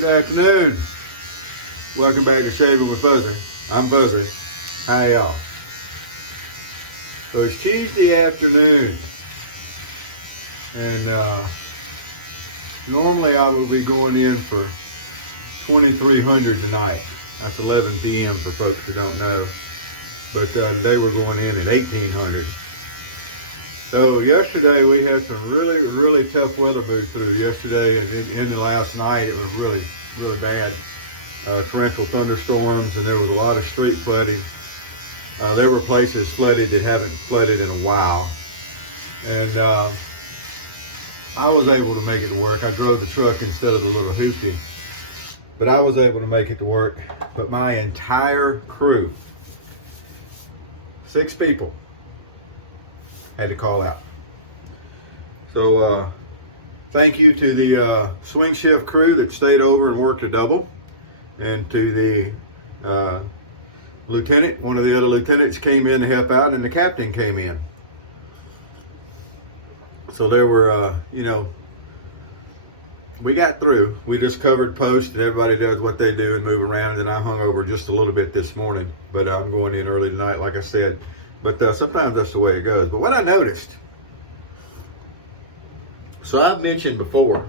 Good afternoon. Welcome back to Shaving with Fuzzy. I'm Fuzzy. How y'all? So it's Tuesday afternoon, and normally I would be going in for 2,300 tonight. That's 11 p.m. for folks who don't know. But today we're going in at 1,800. So yesterday we had some really tough weather move through yesterday, and in the last night it was really bad. Torrential thunderstorms, and there was a lot of street flooding. There were places flooded that haven't flooded in a while, and I was able to make it to work. I drove the truck instead of the little hoopty, but I was able to make it to work. But my entire crew, 6 people, had to call out. So thank you to the swing shift crew that stayed over and worked a double, and to the lieutenant. One of the other lieutenants came in to help out, and the captain came in. So there were, we got through. We just covered post, and everybody does what they do and move around, and I hung over just a little bit this morning, but I'm going in early tonight, like I said. But sometimes that's the way it goes. But what I noticed, so I've mentioned before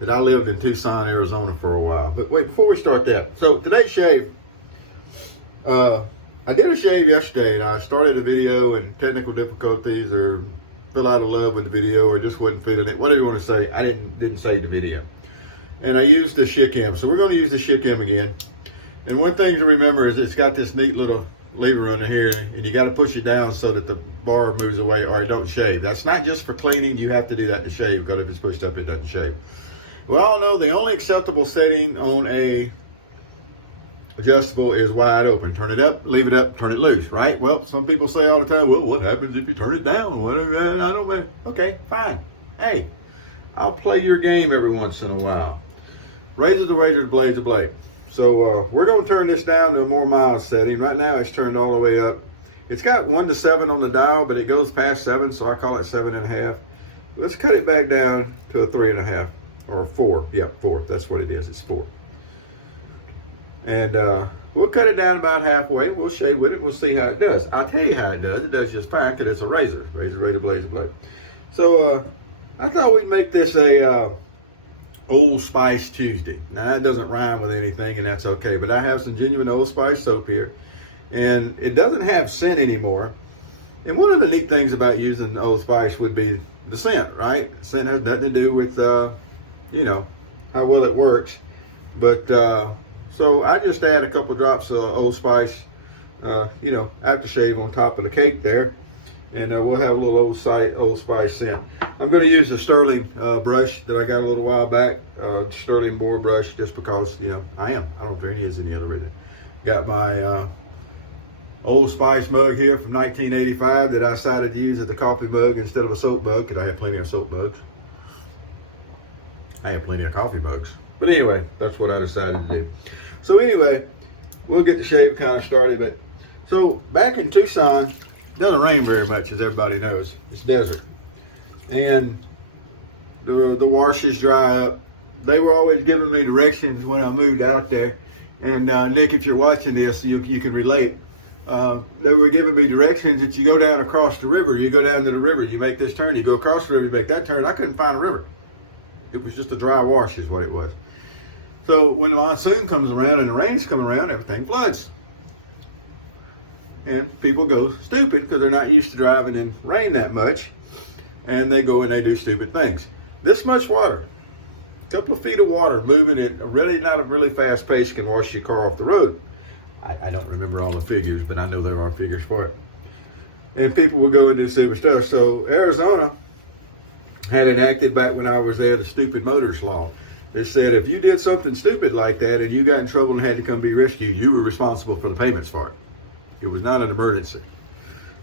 that I lived in Tucson, Arizona for a while. But wait, before we start that, so today's shave, I did a shave yesterday, and I started a video, and technical difficulties or fell out of love with the video or just wasn't feeling it, whatever you want to say. I didn't save the video. And I used the Schick M. So we're going to use the Schick M again. And one thing to remember is it's got this neat little lever under here, and you got to push it down so that the bar moves away or it don't shave. That's not just for cleaning. You have to do that to shave, because if it's pushed up, it doesn't shave. We all know the only acceptable setting on a adjustable is wide open. Turn it up, leave it up, turn it loose, right? Well, some people say all the time, well, what happens if you turn it down? Whatever, I don't know. Okay, fine. Hey, I'll play your game every once in a while. Razor to razor, blade to blade. So we're going to turn this down to a more mild setting. Right now it's turned all the way up. It's got 1 to 7 on the dial, but it goes past 7, so I call it 7.5. Let's cut it back down to a 3.5 or 4. Yeah, 4. That's what it is. It's 4. And we'll cut it down about halfway. We'll shave with it. We'll see how it does. I'll tell you how it does. It does just fine because it's a razor. Razor, razor, blade, blade. So I thought we'd make this a Old Spice Tuesday. Now that doesn't rhyme with anything, and that's okay, but I have some genuine Old Spice soap here, and it doesn't have scent anymore. And one of the neat things about using Old Spice would be the scent, right? Scent has nothing to do with how well it works. But so I just add a couple drops of Old Spice aftershave on top of the cake there, and we'll have a little Old Spice scent. I'm going to use the Sterling brush that I got a little while back, Sterling boar brush, just because, I don't know if there is any other reason. Got my Old Spice mug here from 1985 that I decided to use as a coffee mug instead of a soap mug, because I have plenty of soap mugs. I have plenty of coffee mugs. But anyway, that's what I decided to do. So anyway, we'll get the shave kind of started. But so back in Tucson, it doesn't rain very much, as everybody knows. It's desert. And the washes dry up. They were always giving me directions when I moved out there. And Nick, if you're watching this, you can relate. They were giving me directions that you go down across the river. You go down to the river, you make this turn, you go across the river, you make that turn. I couldn't find a river. It was just a dry wash is what it was. So when the monsoon comes around and the rain's coming around, everything floods. And people go stupid because they're not used to driving in rain that much. And they go and they do stupid things. This much water, a couple of feet of water moving at not a really fast pace can wash your car off the road. I don't remember all the figures, but I know there are figures for it. And people will go and do stupid stuff. So Arizona had enacted back when I was there the stupid motors law. They said if you did something stupid like that and you got in trouble and had to come be rescued, you were responsible for the payments for it. It was not an emergency.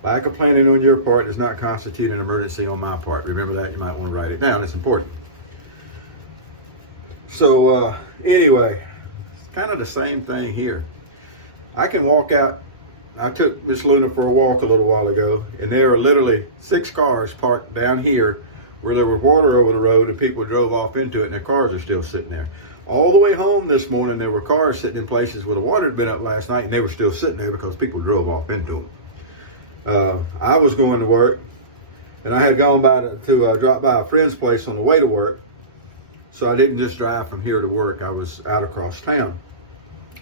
Lack of planning on your part does not constitute an emergency on my part. Remember that. You might want to write it down. It's important. So anyway, it's kind of the same thing here. I can walk out. I took Miss Luna for a walk a little while ago, and there are literally 6 cars parked down here where there was water over the road and people drove off into it and their cars are still sitting there. All the way home this morning, there were cars sitting in places where the water had been up last night and they were still sitting there because people drove off into them. I was going to work, and I had gone by to drop by a friend's place on the way to work. So I didn't just drive from here to work. I was out across town.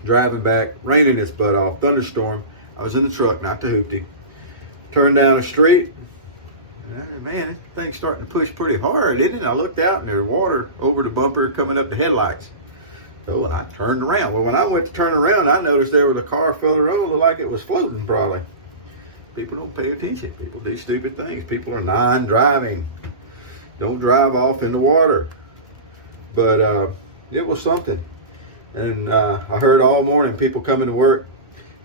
Driving back, raining its butt off, thunderstorm. I was in the truck, not the hoopty. Turned down the street. Man, this thing's starting to push pretty hard, isn't it? I looked out and there's water over the bumper coming up the headlights. So I turned around. Well, when I went to turn around, I noticed there was a car further over, looked like it was floating probably. People don't pay attention. People do stupid things. People are non-driving. Don't drive off in the water. But it was something. And I heard all morning people coming to work.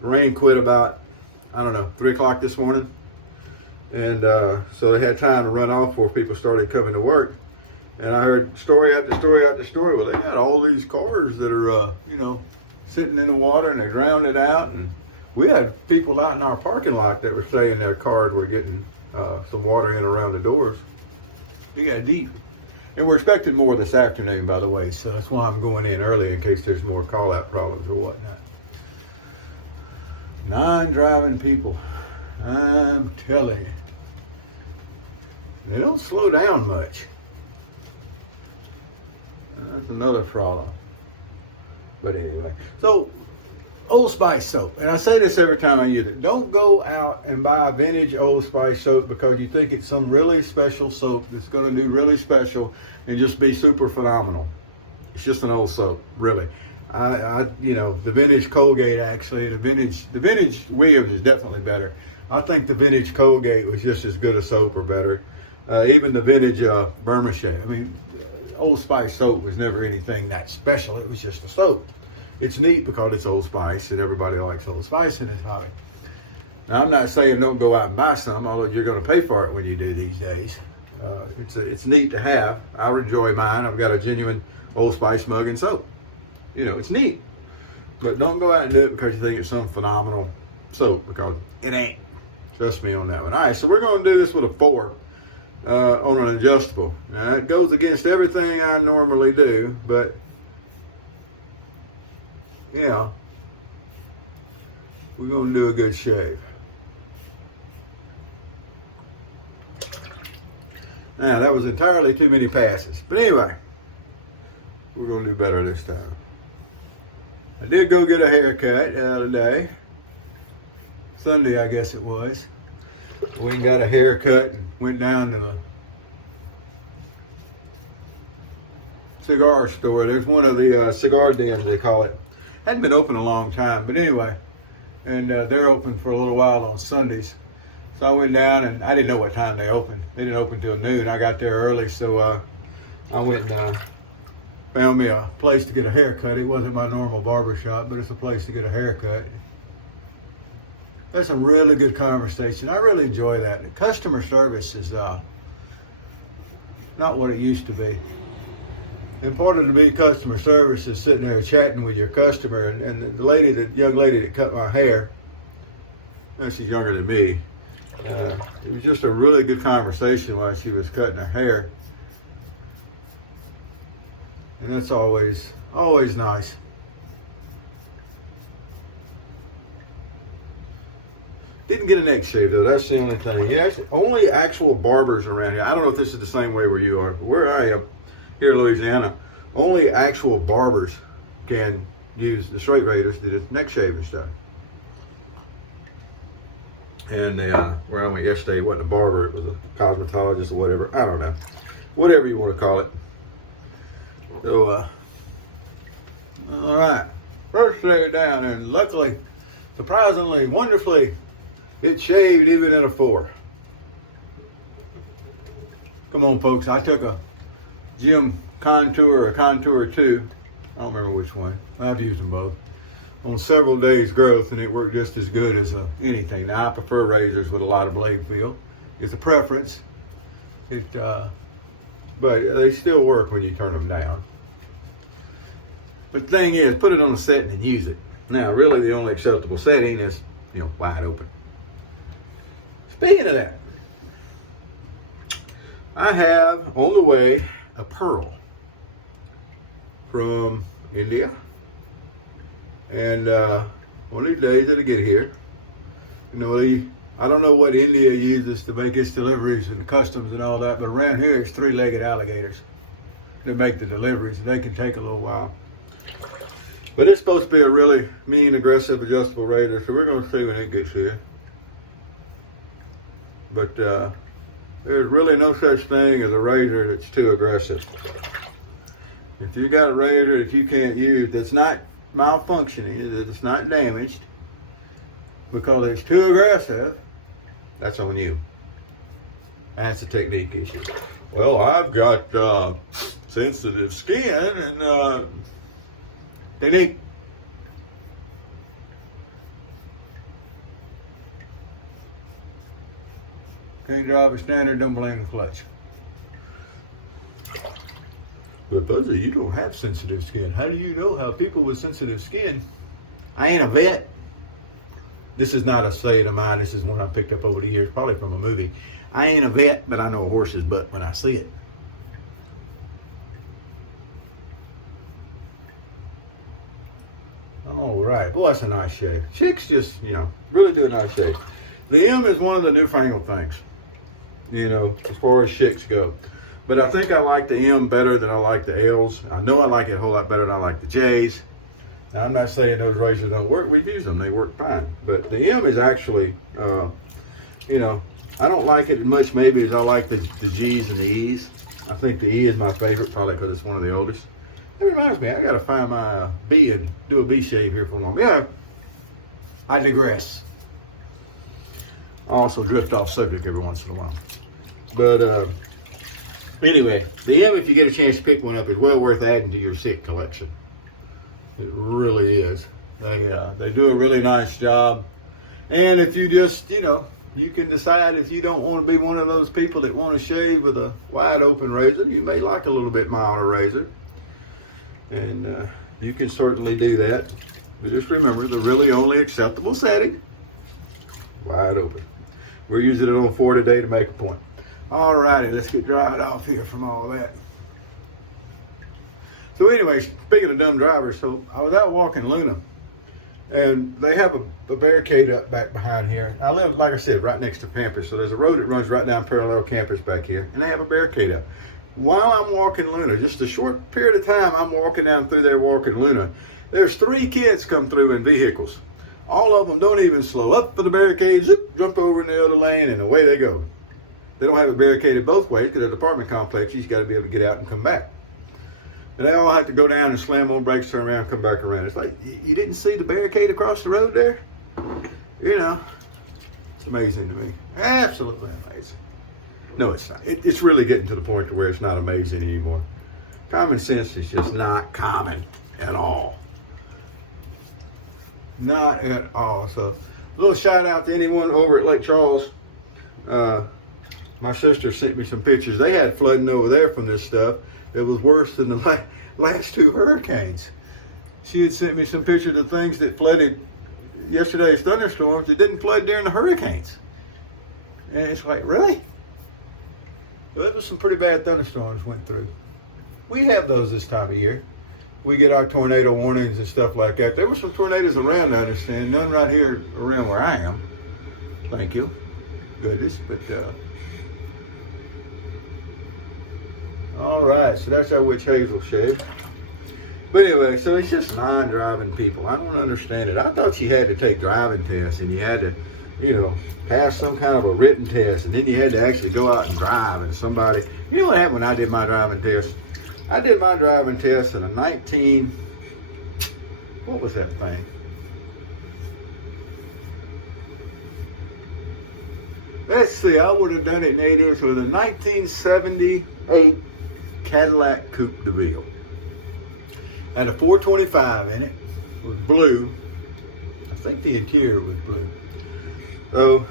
The rain quit about, 3 o'clock this morning. And so they had time to run off before people started coming to work. And I heard story after story after story. Well, they got all these cars that are, sitting in the water and they drowned it out. And we had people out in our parking lot that were saying their cars were getting some water in around the doors. It got deep. And we're expecting more this afternoon, by the way. So that's why I'm going in early in case there's more call-out problems or whatnot. Non-driving people. I'm telling you. They don't slow down much. That's another problem. But anyway. So, Old Spice soap. And I say this every time I use it. Don't go out and buy vintage Old Spice soap because you think it's some really special soap that's going to do really special and just be super phenomenal. It's just an old soap, really. The vintage Colgate actually, the vintage Williams is definitely better. I think the vintage Colgate was just as good a soap or better. Even the vintage Vermicelli. I mean, Old Spice soap was never anything that special. It was just a soap. It's neat because it's Old Spice and everybody likes Old Spice in this hobby. Now, I'm not saying don't go out and buy some, although you're going to pay for it when you do these days. It's neat to have. I enjoy mine. I've got a genuine Old Spice mug and soap. It's neat. But don't go out and do it because you think it's some phenomenal soap, because it ain't. Trust me on that one. All right, so we're going to do this with a 4 on an adjustable. Now, it goes against everything I normally do, but we're going to do a good shave. Now, that was entirely too many passes. But anyway, we're going to do better this time. I did go get a haircut today. Sunday, I guess it was. We got a haircut and went down to the cigar store. There's one of the cigar dens, they call it. Hadn't been open a long time, but anyway. And they're open for a little while on Sundays. So I went down, and I didn't know what time they opened. They didn't open till noon. I got there early, so I went and found me a place to get a haircut. It wasn't my normal barber shop, but it's a place to get a haircut. That's a really good conversation. I really enjoy that. The customer service is not what it used to be. Important to be customer service is sitting there chatting with your customer. And the young lady that cut my hair, she's younger than me. It was just a really good conversation while she was cutting her hair. And that's always nice. Didn't get a neck shave though. That's the only thing. Only actual barbers around here. I don't know if this is the same way where you are, but where I am here in Louisiana, only actual barbers can use the straight razors to do neck shaving stuff. And where I went yesterday, it wasn't a barber, it was a cosmetologist or whatever. I don't know. Whatever you want to call it. So, all right. First shave down, and luckily, surprisingly, wonderfully, it shaved even at a 4. Come on, folks. I took a Gym Contour or Contour 2. I don't remember which one. I've used them both. On several days growth, and it worked just as good as anything. Now, I prefer razors with a lot of blade feel. It's a preference. But they still work when you turn them down. But the thing is, put it on a setting and use it. Now, really, the only acceptable setting is, wide open. Speaking of that, I have on the way a pearl from India. And one of these days it'll get here. You know, I don't know what India uses to make its deliveries and customs and all that, but around here it's three-legged alligators that make the deliveries. They can take a little while. But it's supposed to be a really mean, aggressive, adjustable razor, so we're going to see when it gets here. But there's really no such thing as a razor that's too aggressive. If you got a razor that you can't use, that's not malfunctioning, that it's not damaged, because it's too aggressive, that's on you. That's a technique issue. Well, I've got sensitive skin and technique. Can't drive a standard, don't blame the clutch. But Buzzy, you don't have sensitive skin. How do you know how people with sensitive skin? I ain't a vet. This is not a saying of mine. This is one I picked up over the years, probably from a movie. I ain't a vet, but I know a horse's butt when I see it. All right. Boy, that's a nice shave. Schick's just, really do a nice shave. The M is one of the newfangled things, as far as Schicks go. But I think I like the M better than I like the L's. I know I like it a whole lot better than I like the J's. Now, I'm not saying those razors don't work. We've used them. They work fine. But the M is actually, I don't like it as much maybe as I like the G's and the E's. I think the E is my favorite, probably because it's one of the oldest. That reminds me, I got to find my B and do a B shave here for long. Yeah, I digress. I also drift off subject every once in a while. But anyway, the M, if you get a chance to pick one up, is well worth adding to your Schick collection. It really is. They do a really nice job. And if you just, you can decide if you don't want to be one of those people that want to shave with a wide open razor, you may like a little bit milder razor. And you can certainly do that. But just remember, the really only acceptable setting, wide open. We're using it on 4 today to make a point. All righty, let's get dried off here from all that. So anyway, speaking of dumb drivers, so I was out walking Luna, and they have a barricade up back behind here. I live, like I said, right next to Pampers, so there's a road that runs right down parallel campus back here, and they have a barricade up. While I'm walking Luna, just a short period of time, I'm walking down through there walking Luna, there's 3 kids come through in vehicles. All of them don't even slow up for the barricade, zip, jump over in the other lane, and away they go. They don't have it barricaded both ways because at an apartment complex, you've got to be able to get out and come back. And they all have to go down and slam on brakes, turn around, come back around. It's like, you didn't see the barricade across the road there? It's amazing to me. Absolutely amazing. No, it's not. It's really getting to the point to where it's not amazing anymore. Common sense is just not common at all. Not at all. So, a little shout out to anyone over at Lake Charles. My sister sent me some pictures. They had flooding over there from this stuff. It was worse than the last 2 hurricanes. She had sent me some pictures of things that flooded yesterday's thunderstorms that didn't flood during the hurricanes. And it's like, really? Well, it was some pretty bad thunderstorms went through. We have those this time of year. We get our tornado warnings and stuff like that. There were some tornadoes around, I understand. None right here around where I am. Thank you. Goodness. But, all right, so that's our witch hazel shave. But anyway, so it's just non-driving people. I don't understand it. I thought you had to take driving tests and you had to, pass some kind of a written test, and then you had to actually go out and drive. And somebody, you know what happened when I did my driving test? I did my driving test in a what was that thing? Let's see, I would have done it in 8 years with a 1978 Cadillac Coupe de Ville. Had a 425 in it. It was blue. I think the interior was blue. So,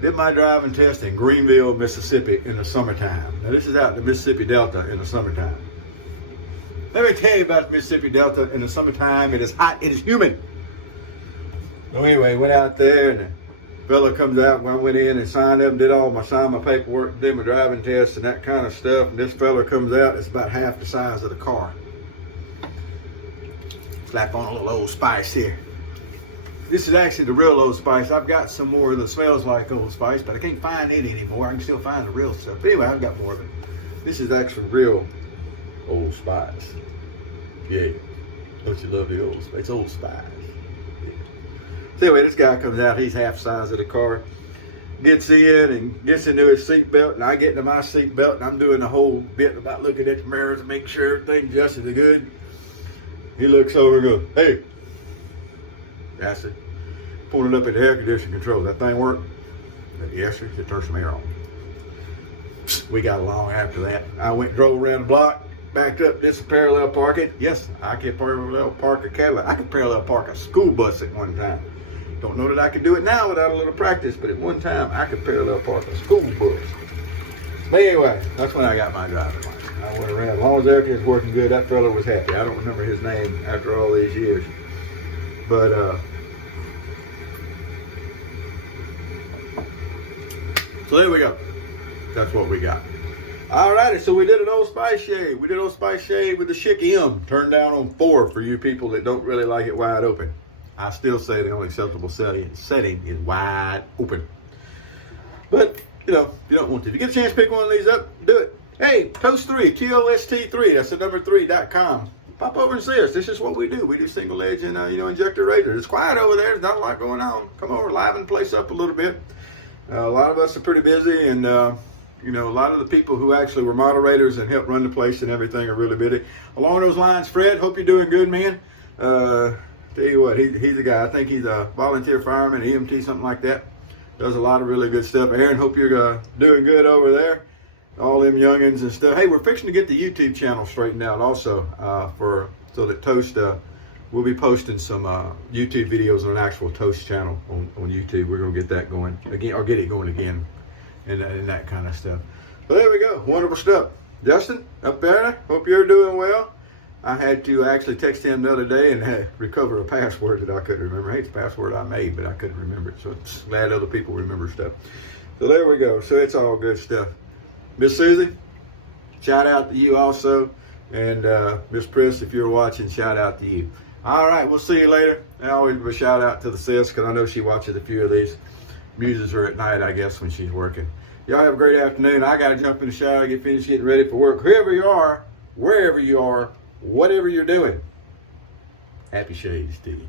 did my driving test in Greenville, Mississippi in the summertime. Now this is out in the Mississippi Delta in the summertime. Let me tell you about the Mississippi Delta in the summertime. It is hot, it is humid. So anyway, went out there and Fella comes out when I went in and signed up and signed my paperwork, did my driving test and that kind of stuff. And this fella comes out, it's about half the size of the car. Slap on a little Old Spice here. This is actually the real Old Spice. I've got some more that smells like Old Spice, but I can't find it anymore. I can still find the real stuff. But anyway, I've got more of it. This is actually real Old Spice. Yeah. Don't you love the Old Spice? It's Old Spice. Yeah. So anyway, this guy comes out. He's half the size of the car. Gets in and gets into his seatbelt, and I get into my seatbelt, and I'm doing the whole bit about looking at the mirrors and making sure everything's just as good. He looks over and goes, "Hey." That's it. Pulling up at the air conditioning control. That thing work? Yes, sir. Just turn some air on. We got along after that. I went and drove around the block, backed up, did some parallel parking. Yes, I can parallel park a Cadillac. I could parallel park a school bus at one time. Don't know that I can do it now without a little practice, but at one time I could parallel park a school bus. But anyway, that's when I got my driving license. I went around. As long as everything was working good, that fella was happy. I don't remember his name after all these years. But so there we go. That's what we got. Alrighty, so we did an Old Spice shave. We did Old Spice shave with the Schick M. Turned down on 4 for you people that don't really like it wide open. I still say the only acceptable setting is wide open. But, you know, if you don't want to. If you get a chance to pick one of these up, do it. Hey, Toast 3, TOST3, that's the number 3.com. Pop over and see us. This is what we do. We do single edge and, injector razors. It's quiet over there. There's not a lot going on. Come over, liven the place up a little bit. A lot of us are pretty busy, and, a lot of the people who actually were moderators and helped run the place and everything are really busy. Along those lines, Fred, hope you're doing good, man. Tell you what, he's a guy. I think he's a volunteer fireman, EMT, something like that. Does a lot of really good stuff. Aaron, hope you're doing good over there. All them youngins and stuff. Hey, we're fixing to get the YouTube channel straightened out also so that Toast, we'll be posting some YouTube videos on an actual Toast channel on YouTube. We're going to get that going again, or get it going again, and that kind of stuff. So there we go. Wonderful stuff. Justin, up there, hope you're doing well. I had to actually text him the other day and recover a password that I couldn't remember. Hey, it's a password I made, but I couldn't remember it. So it's glad other people remember stuff. So there we go. So it's all good stuff. Miss Susie, shout out to you also. And Miss Priss, if you're watching, shout out to you. All right, we'll see you later. I always give a shout out to the sis, because I know she watches a few of these. Muses her at night, I guess, when she's working. Y'all have a great afternoon. I got to jump in the shower, get finished getting ready for work. Whoever you are, wherever you are, whatever you're doing, happy shades to you.